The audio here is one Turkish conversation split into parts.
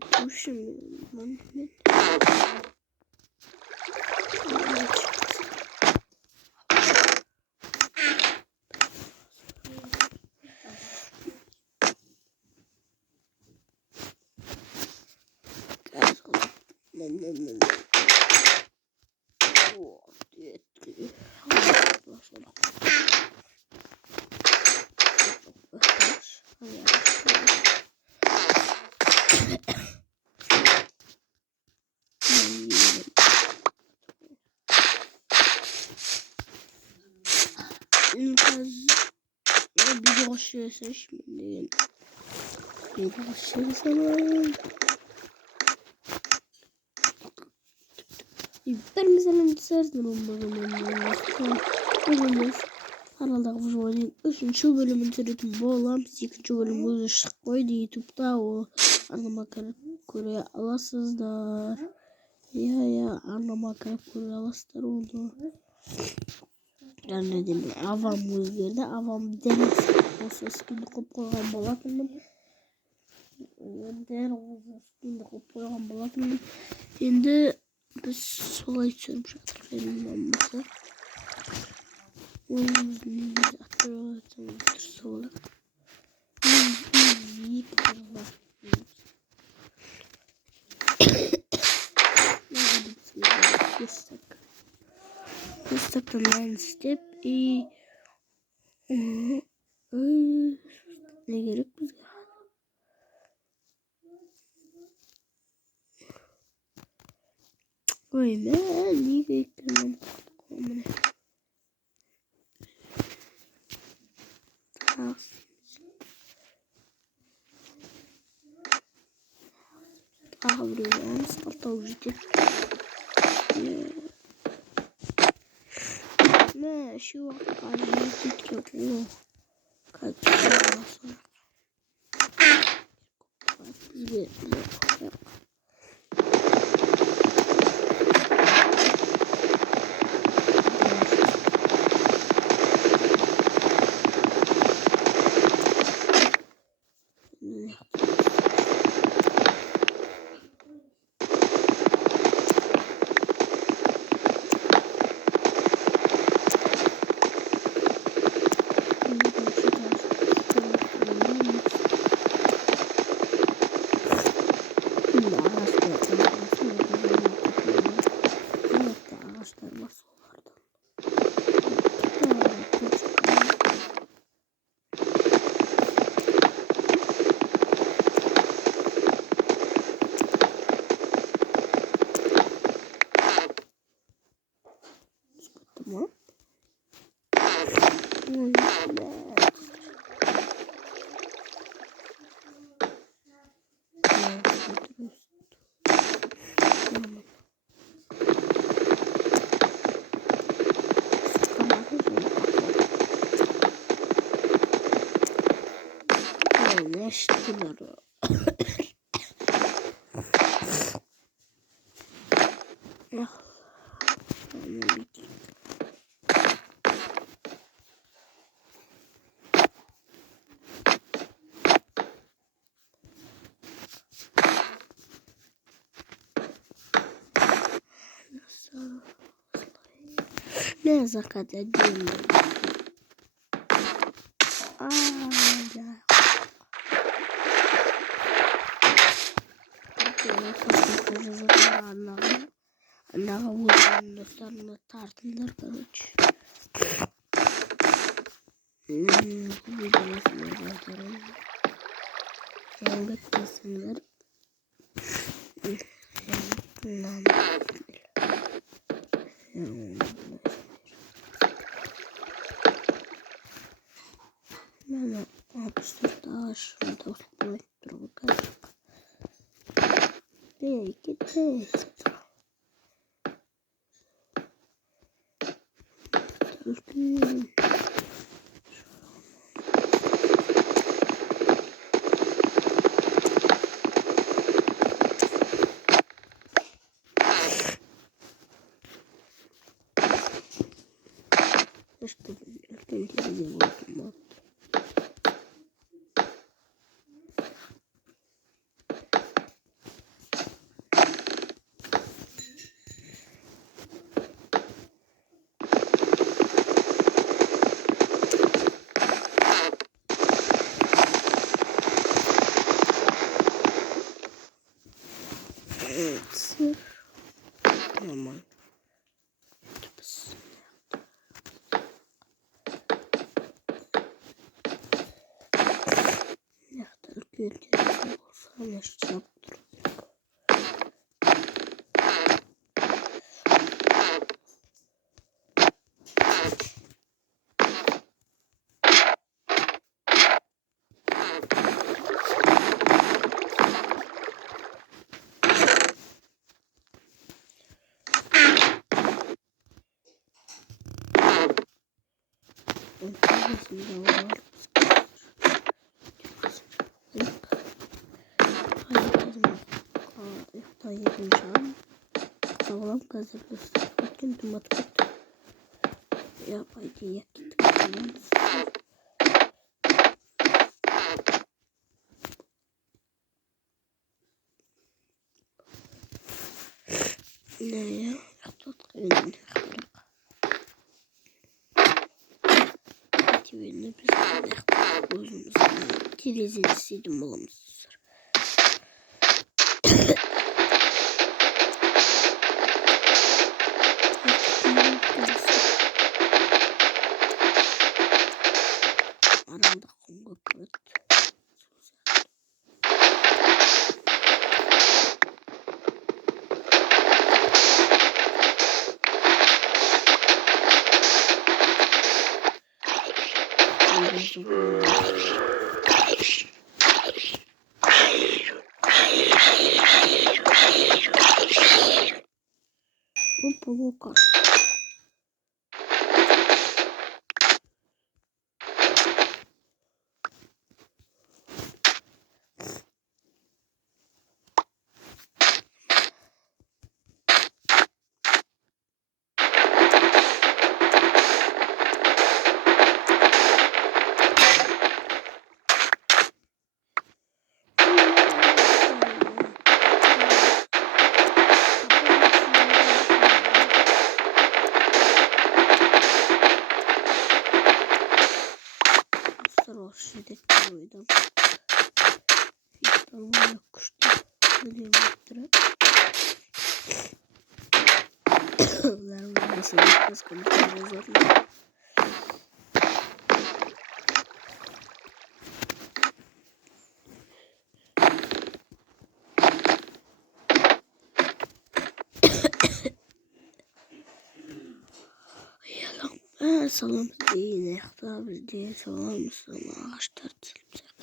bir tuşum ben. Bir başlayasın şimdi. Bir başlayasın. Ben mesela isterdim onu. Aralдағы выживание 3. bölümün türütün boğulamız. 2. bölüm өзі шығып қойды ютубта, ол арнама кіріп көре аласыздар. Иә, арнама кіріп көре аласыздар оны. Yani dedim avam өзгерді, avam дәл осы скинді қойып қойған болатынмын. Енді біз солай түсіріп жатырмыз. Менің мамасы oyunun atıyorsun olarak iyi Instagram step и ne gerek bize? Oy ben niye beklemem? Блин, спорта уже не, еще кажется, как ne zakat edeyim. Anlağa vurduğun dostlarına tartınlar короче. Bu videosunu zaten beklesinler. Ben hapistırda şurada uslulayıp durup kalacak. Belki de işte Evet. Normal. Ne kadar güzel olsa yaşayacağım. Sağlam kazanırız. Bakın tomat ya haydi yaktık. Ne ya? Yaptık elini. Activini biz yaptık. Uzun televizyon istedim olamaz. Arada kongo kırık. Hoppa. Şeyde koydum. Tamam kuştu. Geliyor baktırıp. Nasıl yapacağız konuşacağız orada. Salam değil, nektar değil, salam sana ağaçlar çılacak.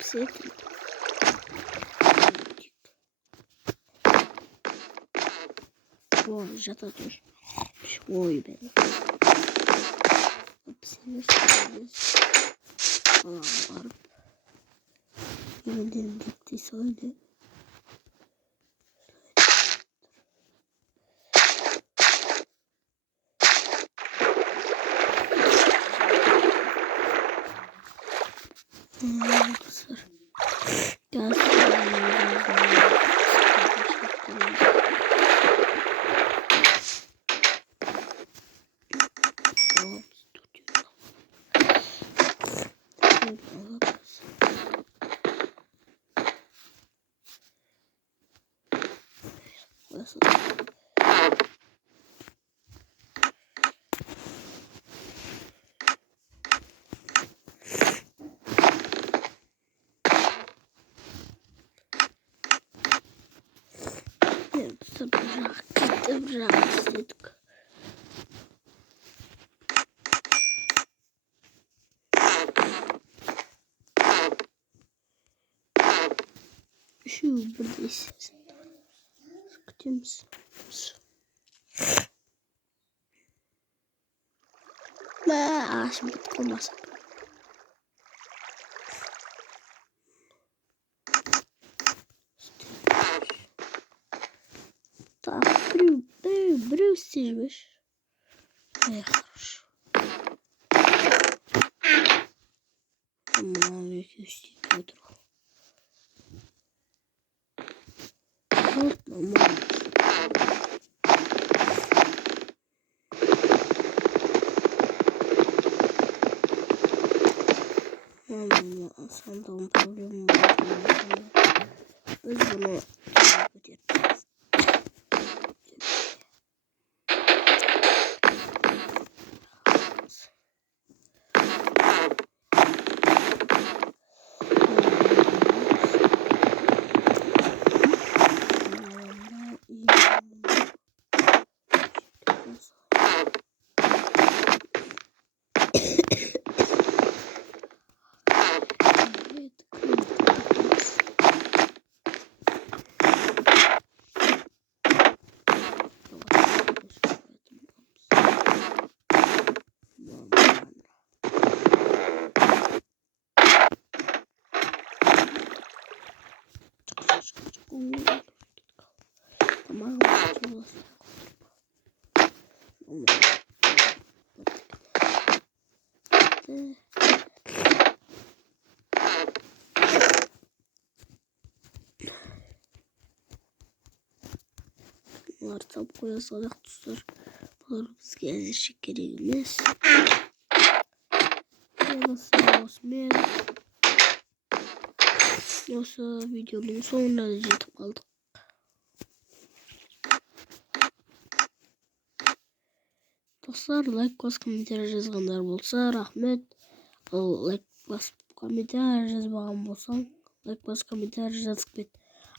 Sevdim. Oy, jata dur. Oy be. Hepsini söyleriz. Falan var. Yemedim gitti söyle. Kısır. Bırak istedik. Şu buradayız. Sıkıntı mısın? Şimdi olmaz. Так, брюстишь. Хорошо. Надо пустить ведро. Вот, нормально. Aslında problemi var. Biz bunu Bunları tam koya salak dostlar. Bunlar bizге әзірше керек емес. Осымен осы видеоның соңына да жетіп қалдық. Достар, лайк басып комментарий жазғандар болса, рахмет. Ал лайк басып комментарий жазбаған болсаң, лайк басып комментарий жазып кет.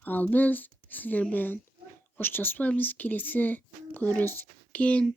Ал біз сіздермен қоштаспаймыз, келесі көріскенше.